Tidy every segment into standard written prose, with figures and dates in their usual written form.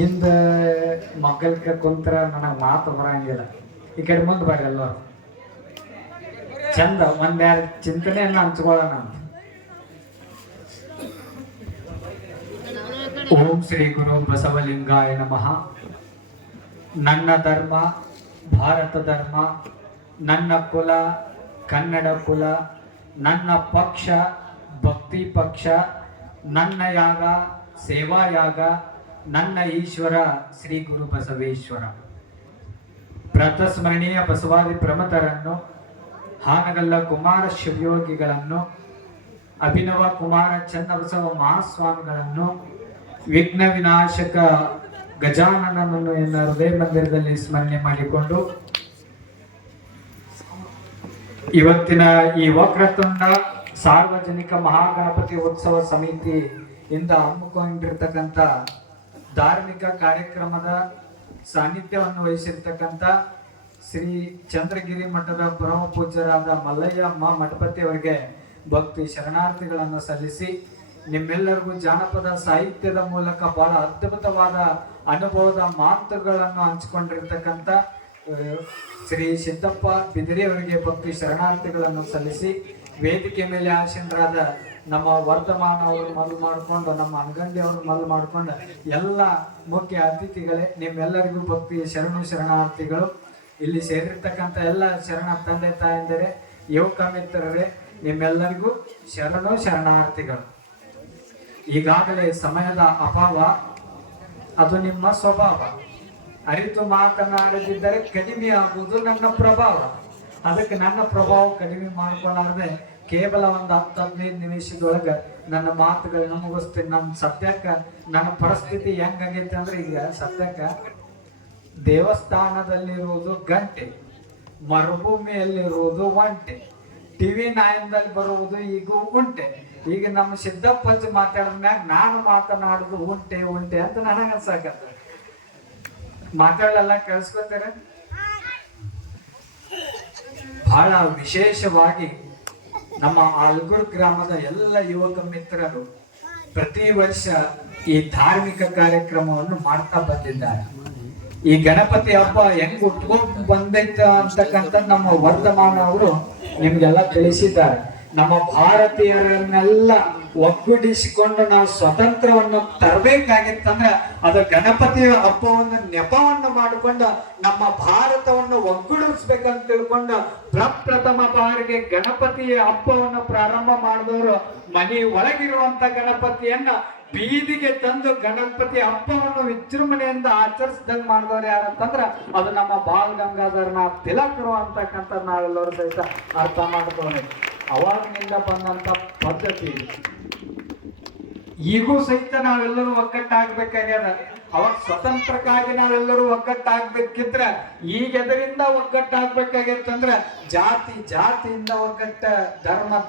ಇಂದ ಮಕ್ಕಳಿಗೆ ಕುಂತ್ರ ನನಗೆ ಮಾತು ಬರಂಗಿಲ್ಲ. ಈ ಕಡೆ ಮುಂದೆ ಬರ್ರಿ ಎಲ್ಲರೂ ಚಂದ ಒಂದೆರಡು ಚಿಂತನೆಯನ್ನು ಹಂಚ್ಕೊಳ್ಳೋಣ ಅಂತ. ಓಂ ಶ್ರೀ ಗುರು ಬಸವಲಿಂಗಾಯ ನಮಃ. ನನ್ನ ಧರ್ಮ ಭಾರತ ಧರ್ಮ, ನನ್ನ ಕುಲ ಕನ್ನಡ ಕುಲ, ನನ್ನ ಪಕ್ಷ ಭಕ್ತಿ ಪಕ್ಷ, ನನ್ನ ಯಾಗ ಸೇವಾ ಯಾಗ, ನನ್ನ ಈಶ್ವರ ಶ್ರೀ ಗುರು ಬಸವೇಶ್ವರ. ಪ್ರತಸ್ಮರಣೀಯ ಬಸವಾದಿ ಪ್ರಮಥರನ್ನು, ಹಾನಗಲ್ಲ ಕುಮಾರ ಶಿವಯೋಗಿಗಳನ್ನು, ಅಭಿನವ ಕುಮಾರ ಚನ್ನಬಸವ ಮಹಾಸ್ವಾಮಿಗಳನ್ನು, ವಿಘ್ನ ವಿನಾಶಕ ಗಜಾನನನ್ನು ಎನ್ನ ಹೃದಯ ಮಂದಿರದಲ್ಲಿ ಸ್ಮರಣೆ ಮಾಡಿಕೊಂಡು ಇವತ್ತಿನ ಈ ವಕ್ರತುಂಡ ಸಾರ್ವಜನಿಕ ಮಹಾಗಣಪತಿ ಉತ್ಸವ ಸಮಿತಿಯಿಂದ ಹಮ್ಮಿಕೊಂಡಿರ್ತಕ್ಕಂಥ ಧಾರ್ಮಿಕ ಕಾರ್ಯಕ್ರಮದ ಸಾನ್ನಿಧ್ಯವನ್ನು ವಹಿಸಿರ್ತಕ್ಕಂಥ ಶ್ರೀ ಚಂದ್ರಗಿರಿ ಮಠದ ಪರಮ ಪೂಜ್ಯರಾದ ಮಲ್ಲಯ್ಯ ಮಠಪತಿ ಅವರಿಗೆ ಭಕ್ತಿ ಶರಣಾರ್ಥಿಗಳನ್ನು ಸಲ್ಲಿಸಿ, ನಿಮ್ಮೆಲ್ಲರಿಗೂ ಜಾನಪದ ಸಾಹಿತ್ಯದ ಮೂಲಕ ಬಹಳ ಅದ್ಭುತವಾದ ಅನುಭವದ ಮಾತುಗಳನ್ನು ಹಂಚಿಕೊಂಡಿರ್ತಕ್ಕಂಥ ಶ್ರೀ ಸಿದ್ದಪ್ಪ ಬಿದಿರಿ ಅವರಿಗೆ ಭಕ್ತಿ ಶರಣಾರ್ಥಿಗಳನ್ನು ಸಲ್ಲಿಸಿ, ವೇದಿಕೆ ಮೇಲೆ ಆಸೀನರಾದ ನಮ್ಮ ವರ್ಧಮಾನ ಅವರು ಮೊದಲು ಮಾಡಿಕೊಂಡು, ನಮ್ಮ ಅಂಗಂಡಿ ಅವರು ಮೊದಲು ಮಾಡಿಕೊಂಡು ಎಲ್ಲ ಮುಖ್ಯ ಅತಿಥಿಗಳೇ, ನಿಮ್ಮೆಲ್ಲರಿಗೂ ಭಕ್ತಿ ಶರಣಾರ್ಥಿಗಳು. ಇಲ್ಲಿ ಸೇರಿರ್ತಕ್ಕಂಥ ಎಲ್ಲ ಶರಣ ತಂದೆ ತಾಯಂದಿರೇ, ಯುವಕ ಮಿತ್ರರೇ, ನಿಮ್ಮೆಲ್ಲರಿಗೂ ಶರಣಾರ್ಥಿಗಳು. ಈಗಾಗಲೇ ಸಮಯದ ಅಭಾವ, ಅದು ನಿಮ್ಮ ಸ್ವಭಾವ. ಅರಿತು ಮಾತನಾಡದಿದ್ದರೆ ಕಡಿಮೆ ಆಗುವುದು ನನ್ನ ಪ್ರಭಾವ. ಅದಕ್ಕೆ ನನ್ನ ಪ್ರಭಾವ ಕಡಿಮೆ ಮಾಡಿಕೊಳ್ಳಾರದೆ ಕೇವಲ ಒಂದು 10-15 ನಿಮಿಷದೊಳಗೆ ನನ್ನ ಮಾತುಗಳನ್ನ ಮುಗಿಸ್ತೀನಿ. ನನ್ನ ಸದ್ಯಕ್ಕೆ ನನ್ನ ಪರಿಸ್ಥಿತಿ ಹೆಂಗಾಗೈತೆ ಅಂದ್ರೆ, ಈಗ ಸದ್ಯಕ್ಕೆ ದೇವಸ್ಥಾನದಲ್ಲಿರುವುದು ಗಂಟೆ, ಮರುಭೂಮಿಯಲ್ಲಿರುವುದು ಒಂಟೆ, ಟಿವಿ 9ದಲ್ಲಿ ಬರುವುದು ಈಗ ಉಂಟೆ. ಈಗ ನಮ್ಮ ಸಿದ್ದಪ್ಪಜ್ಜ ಮಾತಾಡಿದ್ಮ್ಯಾಗ ನಾನು ಮಾತನಾಡುದು ಉಂಟೆ ಅಂತ ನನಗೆ ಅನ್ಸಾಕತ್ತ. ಮಾತಾಡಲ್ಲ, ಕೇಳಿಸ್ಕೊತಾರೆ. ಬಹಳ ವಿಶೇಷವಾಗಿ ನಮ್ಮ ಆಲ್ಗೂರ್ ಗ್ರಾಮದ ಎಲ್ಲ ಯುವಕ ಮಿತ್ರರು ಪ್ರತಿ ವರ್ಷ ಈ ಧಾರ್ಮಿಕ ಕಾರ್ಯಕ್ರಮವನ್ನು ಮಾಡ್ತಾ ಬಂದಿದ್ದಾರೆ. ಈ ಗಣಪತಿ ಹಬ್ಬ ಹೆಂಗ್ ಉಟ್ಕೊಂಡ್ ಬಂದೈತ ಅಂತಕ್ಕಂಥ ನಮ್ಮ ವರ್ಧಮಾನ ಅವರು ನಿಮ್ಗೆಲ್ಲ ತಿಳಿಸಿದ್ದಾರೆ. ನಮ್ಮ ಭಾರತೀಯರನ್ನೆಲ್ಲ ಒಗ್ಗೂಡಿಸಿಕೊಂಡು ನಾವು ಸ್ವತಂತ್ರವನ್ನು ತರಬೇಕಾಗಿತ್ತಂದ್ರೆ ಅದು ಗಣಪತಿಯ ಹಬ್ಬವನ್ನು ನೆಪವನ್ನು ಮಾಡಿಕೊಂಡು ನಮ್ಮ ಭಾರತವನ್ನು ಒಗ್ಗೂಡಿಸ್ಬೇಕಂತ ತಿಳ್ಕೊಂಡು ಪ್ರಪ್ರಥಮ ಬಾರಿಗೆ ಗಣಪತಿಯ ಹಬ್ಬವನ್ನು ಪ್ರಾರಂಭ ಮಾಡಿದವರು ಮನೆ ಒಳಗಿರುವಂತ ಗಣಪತಿಯನ್ನ ಬೀದಿಗೆ ತಂದು ಗಣಪತಿ ಹಬ್ಬವನ್ನು ವಿಜೃಂಭಣೆಯಿಂದ ಆಚರಿಸಿದಂಗೆ ಮಾಡಿದವ್ರು ಯಾರಂತಂದ್ರ ಅದು ನಮ್ಮ ಬಾಲ್ ಗಂಗಾಧರನಾಥ್ ತಿಲಕರು ಅಂತಕ್ಕಂಥ ನಾವೆಲ್ಲರೂ ಸಹಿತ ಅರ್ಥ ಮಾಡ್ಕೋಬೇಕು. ಅವಾಗಿನಿಂದ ಬಂದಂತ ಪದ್ಧತಿ ಈಗೂ ಸಹಿತ ನಾವೆಲ್ಲರೂ ಒಗ್ಗಟ್ಟಾಗ್ಬೇಕಾಗ್ಯದ. ಅವಾಗ ಸ್ವತಂತ್ರಕ್ಕಾಗಿ ನಾವೆಲ್ಲರೂ ಒಗ್ಗಟ್ಟಾಗ್ಬೇಕಿದ್ರೆ ಈಗ ಎದರಿಂದ ಒಗ್ಗಟ್ಟಾಗ್ಬೇಕಾಗ್ಯತ್ತಂದ್ರ ಜಾತಿಯಿಂದ ಒಗ್ಗಟ್ಟ,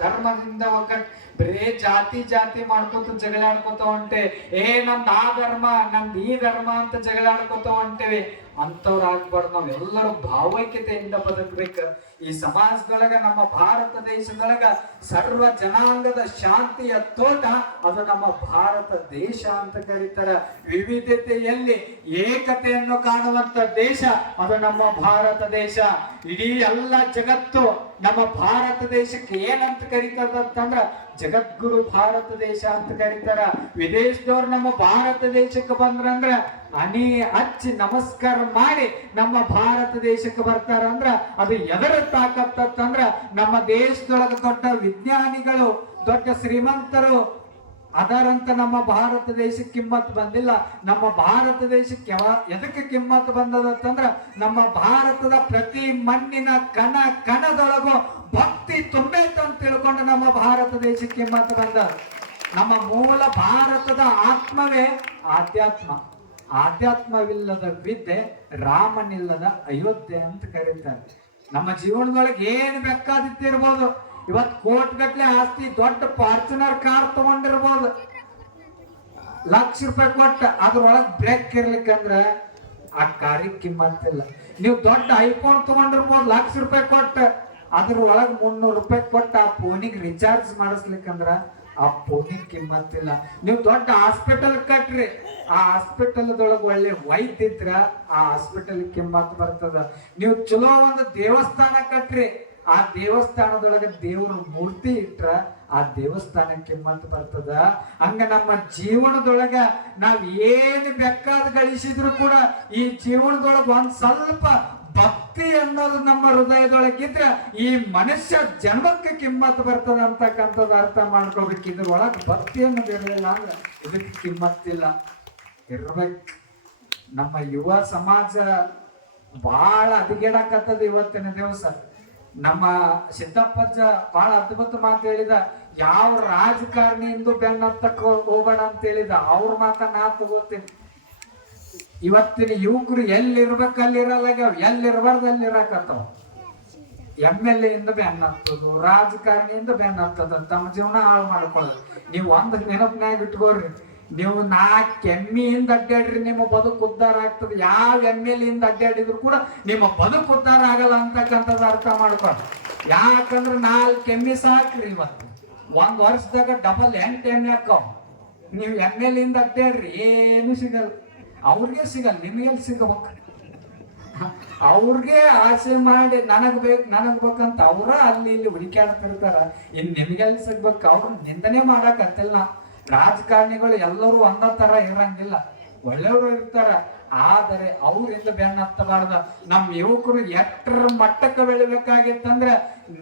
ಧರ್ಮದಿಂದ ಒಗ್ಗಟ್ಟು. ಬರೇ ಜಾತಿ ಮಾಡ್ಕೊತ ಜಗಳಾಡ್ಕೊತ ಹೊಂಟೆ, ನಮ್ದು ಆ ಧರ್ಮ ನಮ್ದು ಈ ಧರ್ಮ ಅಂತ ಜಗಳಾಡ್ಕೊತ ಹೊಂಟೇವಿ. ಅಂತವ್ರು ಆಗ್ಬಾರ್ದು. ನಾವ್ ಎಲ್ಲರೂ ಭಾವೈಕ್ಯತೆಯಿಂದ ಬದುಕಬೇಕು. ಈ ಸಮಾಜದೊಳಗ, ನಮ್ಮ ಭಾರತ ದೇಶದೊಳಗ ಸರ್ವ ಜನಾಂಗದ ಶಾಂತಿಯ ತೋಟ ಅದು ನಮ್ಮ ಭಾರತ ದೇಶ ಅಂತ ಕರೀತಾರ. ವಿವಿಧತೆಯಲ್ಲಿ ಏಕತೆಯನ್ನು ಕಾಣುವಂತ ದೇಶ ಅದು ನಮ್ಮ ಭಾರತ ದೇಶ. ಇಡೀ ಎಲ್ಲ ಜಗತ್ತು ನಮ್ಮ ಭಾರತ ದೇಶಕ್ಕೆ ಏನಂತ ಕರೀತದಂತಂದ್ರ ಜಗದ್ಗುರು ಭಾರತ ದೇಶ ಅಂತ ಕರೀತಾರ. ವಿದೇಶದವ್ರು ನಮ್ಮ ಭಾರತ ದೇಶಕ್ಕೆ ಬಂದ್ರಂದ್ರ ಹಚ್ಚಿ ನಮಸ್ಕಾರ ಮಾಡಿ ನಮ್ಮ ಭಾರತ ದೇಶಕ್ಕೆ ಬರ್ತಾರ. ಅಂದ್ರ ಅದು ಎದರ ತಾಕತ್ತಂದ್ರ ನಮ್ಮ ದೇಶದೊಳಗ ದೊಡ್ಡ ವಿಜ್ಞಾನಿಗಳು, ದೊಡ್ಡ ಶ್ರೀಮಂತರು ಅದರಂತ ನಮ್ಮ ಭಾರತ ದೇಶಕ್ಕೆ ಕಿಮ್ಮತ್ ಬಂದಿಲ್ಲ. ನಮ್ಮ ಭಾರತ ದೇಶಕ್ಕೆ ಎದಕ್ಕೆ ಕಿಮ್ಮತ್ ಬಂದದಂದ್ರ ನಮ್ಮ ಭಾರತದ ಪ್ರತಿ ಮಣ್ಣಿನ ಕಣದೊಳಗೂ ಭಕ್ತಿ ತುಂಬೈತೆ ಅಂತ ತಿಳ್ಕೊಂಡು ನಮ್ಮ ಭಾರತ ದೇಶಕ್ಕೆ ಕಿಮ್ಮತ್ ಬಂದ. ನಮ್ಮ ಮೂಲ ಭಾರತದ ಆತ್ಮವೇ ಆಧ್ಯಾತ್ಮವಿಲ್ಲದ ವಿದ್ಯೆ, ರಾಮನಿಲ್ಲದ ಅಯೋಧ್ಯೆ ಅಂತ ಕರೀತಾರೆ. ನಮ್ಮ ಜೀವನದೊಳಗೆ ಏನ್ ಬೇಕಾದಿತ್ತಿರ್ಬೋದು. ಇವತ್ತು ಕೋಟ್ಗಟ್ಲೆ ಆಸ್ತಿ, ದೊಡ್ಡ ಫಾರ್ಚುನರ್ ಕಾರ್ ತಗೊಂಡಿರ್ಬೋದು, ಲಕ್ಷ ರೂಪಾಯಿ ಕೊಟ್ಟ ಅದ್ರೊಳಗೆ ಬ್ರೇಕ್ ಇರ್ಲಿಕ್ಕಂದ್ರೆ ಆ ಕಾರಿಗೆ ಕಿಮ್ಮತ್ತಿಲ್ಲ. ನೀವು ದೊಡ್ಡ ಐಫೋನ್ ತಗೊಂಡಿರ್ಬೋದು, ಲಕ್ಷ ರೂಪಾಯಿ ಕೊಟ್ಟ ಅದ್ರೊಳಗೆ 300 ರೂಪಾಯಿ ಕೊಟ್ಟ ಆ ಫೋನಿಗೆ ರಿಚಾರ್ಜ್ ಮಾಡಿಸ್ಲಿಕ್ಕಂದ್ರ ಆ ಫೋನಿಗೆ ಕಿಮ್ಮತ್ತಿಲ್ಲ. ನೀವು ದೊಡ್ಡ ಹಾಸ್ಪಿಟಲ್ ಕಟ್ರಿ, ಆ ಹಾಸ್ಪಿಟಲ್ದೊಳಗೆ ಒಳ್ಳೆ ವೈದ್ಯ ಇದ್ರ ಆ ಹಾಸ್ಪಿಟಲ್ ಕಿಮ್ಮತ್ ಬರ್ತದ. ನೀವು ಚಲೋ ಒಂದು ದೇವಸ್ಥಾನ ಕಟ್ರಿ, ಆ ದೇವಸ್ಥಾನದೊಳಗೆ ದೇವ್ರ ಮೂರ್ತಿ ಇಟ್ರ ಆ ದೇವಸ್ಥಾನಕ್ಕೆ ಕಿಮ್ಮತ್ ಬರ್ತದ. ಹಂಗ ನಮ್ಮ ಜೀವನದೊಳಗ ನಾವ್ ಏನ್ ಬೇಕಾದ ಗಳಿಸಿದ್ರು ಕೂಡ ಈ ಜೀವನದೊಳಗ ಒಂದ್ ಸ್ವಲ್ಪ ಭಕ್ತಿ ಅನ್ನೋದು ನಮ್ಮ ಹೃದಯದೊಳಗಿದ್ರ ಈ ಮನುಷ್ಯ ಜನ್ಮಕ್ಕೆ ಕಿಮ್ಮತ್ ಬರ್ತದ ಅಂತಕ್ಕಂಥದ್ದು ಅರ್ಥ ಮಾಡ್ಕೋಬೇಕು. ಇದ್ರೊಳಗೆ ಭಕ್ತಿ ಅನ್ನೋದು ಇರಲಿಲ್ಲ ಅಂದ್ರೆ ಇದಕ್ಕೆ ಕಿಮ್ಮತ್ತಿಲ್ಲ. ಇರ್ಬೇಕು. ನಮ್ಮ ಯುವ ಸಮಾಜ ಬಹಳ ಹದಗೆಡಕತ್ತದ ಇವತ್ತಿನ ದಿವಸ. ನಮ್ಮ ಸಿದ್ದಪ್ಪಜ್ಜ ಬಹಳ ಅದ್ಭುತ ಮಾತು ಹೇಳಿದ, ಯಾವ ರಾಜಕಾರಣಿಯಿಂದ ಬೆನ್ನತ್ತಕ್ಕ ಹೋಗೋಣ ಅಂತ ಹೇಳಿದ. ಅವ್ರ ಮಾತ ನಾ ತಗೋತೀನಿ. ಇವತ್ತಿನ ಯುವಕರು ಎಲ್ಲಿರ್ಬೇಕು ಅಲ್ಲಿರಲ್ಲ, ಎಲ್ಲಿರ್ಬಾರ್ದು ಅಲ್ಲಿರಕತ್ತವ. MLA ಇಂದ ಬೆನ್ನ ಹತ್ತದು, ರಾಜಕಾರಣಿಯಿಂದ ಬೆನ್ನ ಹತ್ತದ, ತಮ್ಮ ಜೀವನ ಹಾಳು ಮಾಡ್ಕೊಳ್ಳೋದು. ನೀವು ಒಂದು ನೆನಪಿನಾಗ ಇಟ್ಕೋರಿ, ನೀವು 4 ಎಮ್ಮಿಯಿಂದ ಅಡ್ಡಾಡ್ರಿ ನಿಮ್ಮ ಬದುಕು ಉದ್ಧಾರ ಆಗ್ತದೆ. ಯಾವ MLA ಇಂದ ಅಡ್ಡಾಡಿದ್ರು ಕೂಡ ನಿಮ್ಮ ಬದುಕು ಉದ್ಧಾರ ಆಗಲ್ಲ ಅಂತಕ್ಕಂಥದ್ದು ಅರ್ಥ ಮಾಡ್ಕೊಳ್ಳಿ. ಯಾಕಂದ್ರೆ 4 ಎಮ್ಮಿ ಸಾಕ್ರಿ. ಇವತ್ತು ಒಂದ್ ವರ್ಷದಾಗ ಡಬಲ್ 8 ಎಮ್ಮೆ ಹಾಕವ್. ನೀವು MLA ಇಂದ ಅಡ್ಡಾಡ್ರಿ, ಏನು ಸಿಗಲ್ಲ. ಅವ್ರಿಗೆ ಸಿಗಲ್ಲ, ನಿಮಗೆಲ್ಲಿ ಸಿಗಬೇಕು? ಅವ್ರಿಗೆ ಆಸೆ ಮಾಡಿ ನನಗ್ ಬೇಕಂತ ಅವ್ರ ಅಲ್ಲಿ ಇಲ್ಲಿ ಹುಡುಕಾಡ್ತಿರ್ತಾರ. ಇನ್ ನಿಮ್ಗೆಲ್ಲಿ ಸಿಗ್ಬೇಕು? ಅವ್ರು ನಿಂದನೆ ಮಾಡಕತ್ತಿಲ್ಲ. ರಾಜಕಾರಣಿಗಳು ಎಲ್ಲರೂ ಒಂದ ತರ ಇರಂಗಿಲ್ಲ, ಒಳ್ಳೆಯವರು ಇರ್ತಾರ. ಆದರೆ ಅವ್ರಿಂದ ಬೆನ್ನ ಹತ್ತಬಾರ್ದ. ನಮ್ಮ ಯುವಕರು ಎಷ್ಟರ ಮಟ್ಟಕ್ಕೆ ಬೆಳಿಬೇಕಾಗಿತ್ತಂದ್ರೆ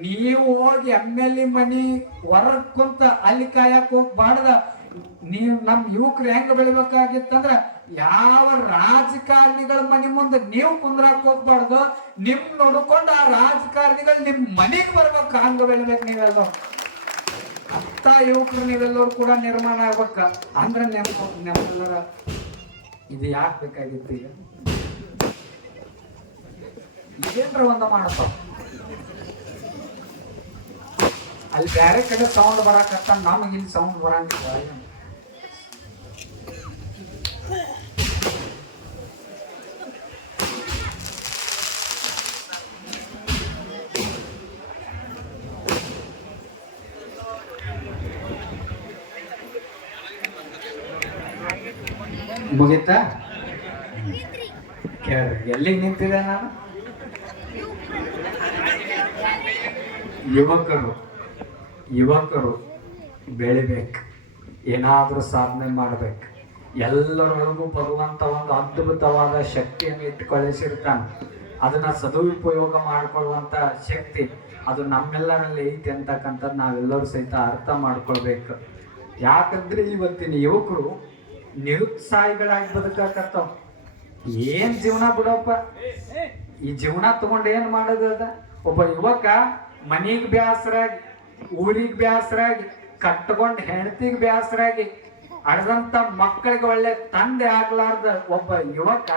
ನೀವು ಹೋಗಿ MLA ಮನಿ ಹೊರಗ್ ಕುಂತ ಅಲ್ಲಿ ಕಾಯಕ್ ಹೋಗ್ಬಾರ್ದ. ನೀವು ನಮ್ಮ ಯುವಕರು ಹೆಂಗ ಬೆಳಿಬೇಕಾಗಿತ್ತಂದ್ರ ಯಾವ ರಾಜಕಾರಣಿಗಳ ಮನೆ ಮುಂದೆ ನೀವು ಕುಂದ್ರಾಕ್ ಹೋಗ್ಬಾರ್ದು. ನಿಮ್ ನೋಡ್ಕೊಂಡು ಆ ರಾಜಕಾರಣಿಗಳು ನಿಮ್ ಮನೆಗೆ ಬರ್ಬೇಕು. ಹಂಗ ಬೆಳಿಬೇಕು ನೀವೆಲ್ಲ. ಅಂತ ಯುವಕರು ನೀವೆಲ್ಲರೂ ಕೂಡ ನಿರ್ಮಾಣ ಆಗ್ಬೇಕ. ಅಂದ್ರೆ ನಮ್ಮೆಲ್ಲರ ಇದು ಯಾಕೆ ಬೇಕಾಗಿತ್ತು? ಈಗ ಇದೇನ್ರ ಒಂದ ಮಾಡ್ತಾವ. ಅಲ್ಲಿ ಬೇರೆ ಕಡೆ ಸೌಂಡ್ ಬರಾಕತ್ತ, ನಮಗೆ ಇಲ್ಲಿ ಸೌಂಡ್ ಬರಂಗಿಲ್ಲ. ಮುಗಿತಾ? ಎಲ್ಲಿಗೆ ನಿಂತಿದೆ ನಾನು? ಯುವಕರು ಬೆಳಿಬೇಕು, ಏನಾದ್ರೂ ಸಾಧನೆ ಮಾಡ್ಬೇಕು. ಎಲ್ಲರೊಳಗೂ ಭಗವಂತ ಒಂದು ಅದ್ಭುತವಾದ ಶಕ್ತಿಯನ್ನು ಇಟ್ಟು ಕಳಿಸಿರ್ತಾನೆ. ಅದನ್ನ ಸದುಪಯೋಗ ಮಾಡಿಕೊಳ್ಳುವಂತ ಶಕ್ತಿ ಅದು ನಮ್ಮೆಲ್ಲರಲ್ಲಿ ಐತಿ ಅಂತಕ್ಕಂಥದ್ದು ನಾವೆಲ್ಲರೂ ಸಹಿತ ಅರ್ಥ ಮಾಡ್ಕೊಳ್ಬೇಕು. ಯಾಕಂದ್ರೆ ಇವತ್ತಿನ ಯುವಕರು ನಿರುತ್ಸಾಹಿಗಳಾಗಿ ಬದುಕಾಕತ್ತಾವ. ಏನ್ ಜೀವನ ಬಿಡಪ್ಪ, ಈ ಜೀವನ ತಗೊಂಡು ಏನ್ ಮಾಡೋದು? ಅದ ಒಬ್ಬ ಯುವಕ ಮನಿಗ್ ಬ್ಯಾಸರಾಗಿ, ಊರಿಗೆ ಬ್ಯಾಸರಾಗಿ, ಕಟ್ಕೊಂಡ್ ಹೆಂಡತಿಗೆ ಬ್ಯಾಸರಾಗಿ, ಅಡದಂತ ಮಕ್ಕಳಿಗೆ ಒಳ್ಳೆ ತಂದೆ ಆಗ್ಲಾರ್ದ ಒಬ್ಬ ಯುವಕ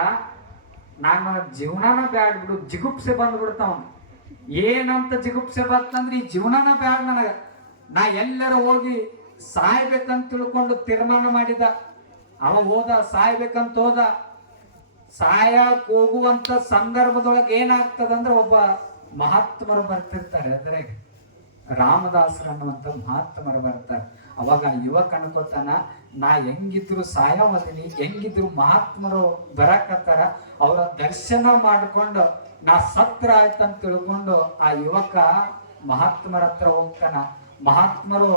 ನಾನು ಜೀವನಾನ ಬ್ಯಾಡ್ ಬಿಡು, ಜಿಗುಪ್ಸೆ ಬಂದ್ಬಿಡ್ತಾವ. ಏನಂತ ಜಿಗುಪ್ಸೆ ಬಂತಂದ್ರೆ ಈ ಜೀವನಾನ ಬ್ಯಾಡ್ ನನಗ, ನಾ ಎಲ್ಲರ ಹೋಗಿ ಸಾಯ್ಬೇಕಂತ ತಿಳ್ಕೊಂಡು ತೀರ್ಮಾನ ಮಾಡಿದ. ಅವ ಹೋದ, ಸಾಯ್ಬೇಕಂತ ಹೋದ. ಸಾಯಕ್ ಹೋಗುವಂತ ಸಂದರ್ಭದೊಳಗೆ ಏನಾಗ್ತದಂದ್ರೆ ಒಬ್ಬ ಮಹಾತ್ಮರು ಬರ್ತಿರ್ತಾರೆ. ಅಂದ್ರೆ ರಾಮದಾಸರು ಅನ್ನುವಂತ ಮಹಾತ್ಮರು ಬರ್ತಾರೆ. ಅವಾಗ ಯುವಕ ಅನ್ಕೋತಾನ, ನಾ ಹೆಂಗಿದ್ರು ಸಾಯವದಿನಿ, ಹೆಂಗಿದ್ರು ಮಹಾತ್ಮರು ಬರಕತ್ತಾರ, ಅವರ ದರ್ಶನ ಮಾಡ್ಕೊಂಡು ನಾ ಸತ್ರ ಆಯ್ತಂತ ತಿಳ್ಕೊಂಡು ಆ ಯುವಕ ಮಹಾತ್ಮರ ಹತ್ರ ಹೋಗ್ತಾನ. ಮಹಾತ್ಮರು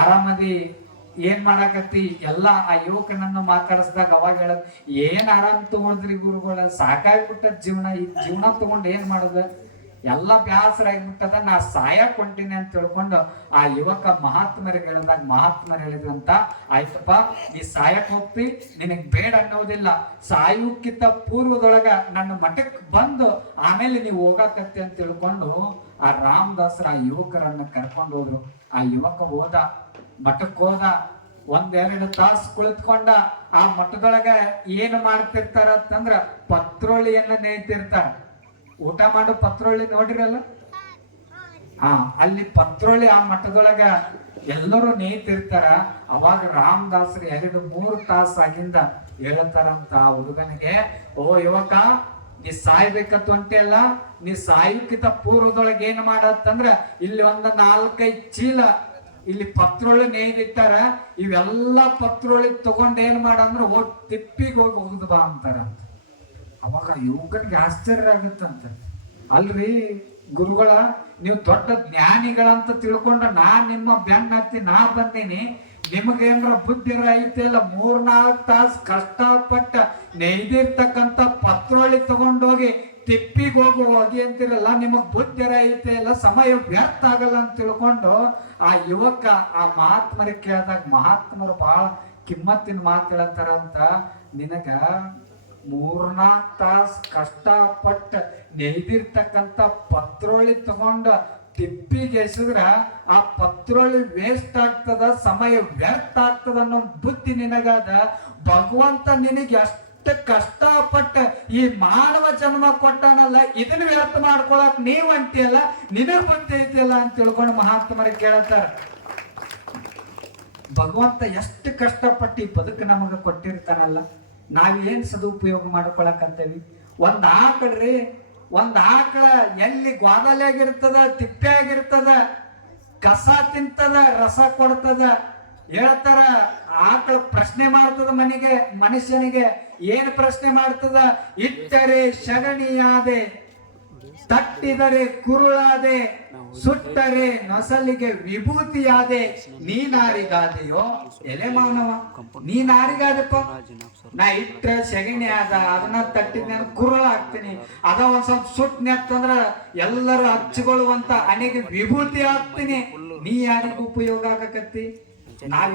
ಆರಾಮದಿ ಏನ್ ಮಾಡಾಕತ್ತಿ ಎಲ್ಲ ಆ ಯುವಕನನ್ನು ಮಾತಾಡಿಸಿದಾಗ ಅವಾಗ ಹೇಳದ್, ಏನ್ ಆರಾಮ್ ತಗೊಂಡ್ರಿ ಗುರುಗಳ, ಸಾಕಾಗ್ಬಿಟ್ಟ ಜೀವನ, ಈ ಜೀವನ ತಗೊಂಡ್ ಏನ್ ಮಾಡೋದ, ಎಲ್ಲ ಬ್ಯಾಸರ ಆಗ್ಬಿಟ್ಟದ, ನಾ ಸಾಯಕ್ ಹೊಂಟೀನಿ ಅಂತ ತಿಳ್ಕೊಂಡು ಆ ಯುವಕ ಮಹಾತ್ಮರಿಗೆ ಹೇಳಿದಾಗ ಮಹಾತ್ಮರು ಹೇಳಿದ್ರಂತ, ಆಯ್ತಪ್ಪ ನೀ ಸಾಯಕ್ ಹೋಗ್ತಿ, ನಿನಗ್ ಬೇಡ ಅನ್ನೋದಿಲ್ಲ, ಸಾಯುಕ್ಕಿಂತ ಪೂರ್ವದೊಳಗ ನನ್ನ ಮಠಕ್ಕೆ ಬಂದು ಆಮೇಲೆ ನೀವು ಹೋಗಾಕತ್ತಿ ಅಂತ ತಿಳ್ಕೊಂಡು ಆ ರಾಮದಾಸರ ಆ ಯುವಕರನ್ನ ಕರ್ಕೊಂಡು ಹೋದ್ರು. ಆ ಯುವಕ ಹೋದ, ಮಠಕ್ಕೆ ಹೋದ. 1-2 ತಾಸು ಕುಳಿತುಕೊಂಡ. ಆ ಮಠದೊಳಗ ಏನ್ ಮಾಡ್ತಿರ್ತಾರ ಅಂತಂದ್ರ ಪತ್ರೋಳಿಯನ್ನ ನೇಯ್ತಿರ್ತಾರ. ಊಟ ಮಾಡೋ ಪತ್ರೋಳಿ ನೋಡಿರಲ್ಲ? ಅಲ್ಲಿ ಪತ್ರೋಳಿ ಆ ಮಠದೊಳಗ ಎಲ್ಲರೂ ನೇಯ್ತಿರ್ತಾರ. ಅವಾಗ ರಾಮದಾಸರು 2-3 ತಾಸಾಗಿಂದ ಹೇಳ್ತಾರಂತ ಆ ಹುಡುಗನಿಗೆ, ಓ ಯುವಕ, ನೀ ಸಾಯ್ಬೇಕಂತ ಹೊಂಟಿಯಲ್ಲ, ನೀ ಸಾಯುಕ್ಕಿಂತ ಪೂರ್ವದೊಳಗೆ ಏನ್ ಮಾಡತ್ತಂದ್ರ ಇಲ್ಲಿ 4-5 ಚೀಲ ಇಲ್ಲಿ ಪತ್ರೊಳ್ಳಿ ನೇಯ್ದಿಟ್ಟಾರ, ಇವೆಲ್ಲ ಪತ್ರೊಳ್ಳಿ ತಗೊಂಡ್ ಏನ್ ಮಾಡಂದ್ರ ಹೋಗಿ ತಿಪ್ಪಿಗೆ ಹೋಗಿ ಹೋಗುದು ಬಾ ಅಂತಾರಂತ. ಅವಾಗ ಯುವಕನಿಗೆ ಆಶ್ಚರ್ಯ ಆಗುತ್ತಂತ. ಅಲ್ರಿ ಗುರುಗಳ, ನೀವು ದೊಡ್ಡ ಜ್ಞಾನಿಗಳಂತ ತಿಳ್ಕೊಂಡ ನಿಮ್ಮ ಬೆನ್ನ ಹತ್ತಿ ನಾ ಬಂದೀನಿ, ನಿಮಗೇನ್ರ ಬುದ್ಧಿ ಐತೆ ಇಲ್ಲ? 3-4 ತಾಸು ಕಷ್ಟಪಟ್ಟ ನೇಯ್ದಿರ್ತಕ್ಕಂಥ ಪತ್ರೊಳ್ಳಿ ತಗೊಂಡೋಗಿ ತಿಪ್ಪಿಗೆ ಹೋಗಿ ಅಂತಿರಲ್ಲ, ನಿಮಗ್ ಬುದ್ಧಿ ಐತೆ ಇಲ್ಲ? ಸಮಯ ವ್ಯರ್ಥ ಆಗಲ್ಲ ಅಂತ ತಿಳ್ಕೊಂಡು ಆ ಯುವಕ ಆ ಮಹಾತ್ಮರಿಗೆ ಕೇಳಿದಾಗ ಮಹಾತ್ಮರು ಬಹಳ ಕಿಮ್ಮತ್ತಿನ ಮಾತು ಹೇಳ್ತಾರಂತ. ನಿನಗ 3-4 ತಾಸು ಕಷ್ಟಪಟ್ಟ ನೇಯ್ದಿರ್ತಕ್ಕಂಥ ಪತ್ರೊಳ್ಳಿ ತಗೊಂಡ ತಿಪ್ಪಿಗೆ ಎಸೆದ್ರ ಆ ಪತ್ರೊಳ್ಳಿ ವೇಸ್ಟ್ ಆಗ್ತದ, ಸಮಯ ವ್ಯರ್ಥ ಆಗ್ತದ ಅನ್ನೋ ಬುದ್ಧಿ ನಿನಗಾದ. ಭಗವಂತ ನಿನಗೆ ಎಷ್ಟು ಕಷ್ಟಪಟ್ಟ ಈ ಮಾನವ ಜನ್ಮ ಕೊಟ್ಟಾನಲ್ಲ, ಇದನ್ನ ವ್ಯರ್ಥ ಮಾಡ್ಕೊಳಕ್ ನೀವ್ ಅಂತೀಯಲ್ಲ, ನಿನಗ್ ಬುದ್ಧಿ ಐತಿಯಲ್ಲ ಅಂತ ತಿಳ್ಕೊಂಡು ಮಹಾತ್ಮರಿಗೆ ಕೇಳ್ತಾರ. ಭಗವಂತ ಎಷ್ಟು ಕಷ್ಟಪಟ್ಟು ಈ ಬದುಕು ನಮಗ ಕೊಟ್ಟಿರ್ತಾನಲ್ಲ, ನಾವೇನ್ ಸದುಪಯೋಗ ಮಾಡ್ಕೊಳಕಂತೇವಿ? ಒಂದ್ ಆಕಳ ಎಲ್ಲಿ ಗ್ವಾದಲ್ಯಾಗಿರ್ತದ, ತಿಪ್ಪೆ ಆಗಿರ್ತದ, ಕಸ ತಿಂತದ, ರಸ ಕೊಡ್ತದ. ಹೇಳ್ತಾರ ಆಕಳ ಪ್ರಶ್ನೆ ಮಾಡ್ತದ ಮನುಷ್ಯನಿಗೆ ಏನ್ ಪ್ರಶ್ನೆ ಮಾಡ್ತದ? ಇಟ್ಟರೆ ಸಗಣಿಯಾದೆ, ತಟ್ಟಿದರೆ ಕುರುಳಾದೆ, ಸುಟ್ಟರೆ ನೊಸಲಿಗೆ ವಿಭೂತಿಯಾದೆ, ನೀನಾರಿಗಾದೆಯೋ ಎಲೆ ಮಾನವ, ನೀನಾರಿಗಾದಪ್ಪ. ನಾ ಇಟ್ಟ ಸೆಗಣಿ ಆದ, ಅದನ್ನ ತಟ್ಟಿದ ಕುರುಳ ಹಾಕ್ತೀನಿ, ಅದ ಒಂದ್ ಸ್ವಲ್ಪ ಸುಟ್ಟನೆ ಅಂತಂದ್ರ ಎಲ್ಲರೂ ಹಚ್ಚಿಕೊಳ್ಳುವಂತ ಹಣೆಗೆ ವಿಭೂತಿ ಹಾಕ್ತೀನಿ. ನೀ ಯಾರಿಗೂ ಉಪಯೋಗ ಆಗಕತ್ತಿ? ನಾವ್